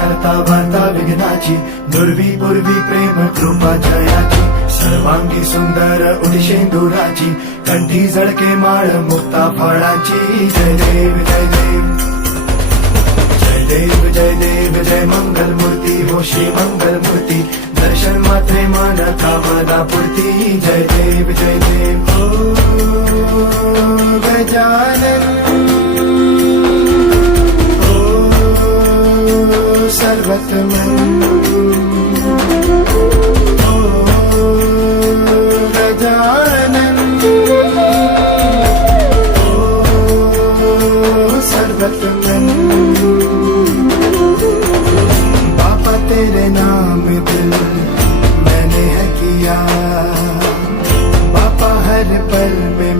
हरता वार्ता विघ्नाची, नुरवी पूर्वी प्रेम कृपा जयाची, सर्वांगी सुंदर उदिशेंदुराची, कंठी झळके माळ मुक्ता फळाची. जय देव जय देव जय देव जय देव जय मंगल मूर्ती हो श्री मंगल मूर्ती, दर्शन मात्रे मान कामना पूर्ती. जय देव जय देव ओ गजानन सर्वतमन ओ गजानन ओ सर्वतमन. बाबा तेरे नाम दिल मैंने है किया, बाबा हर पल में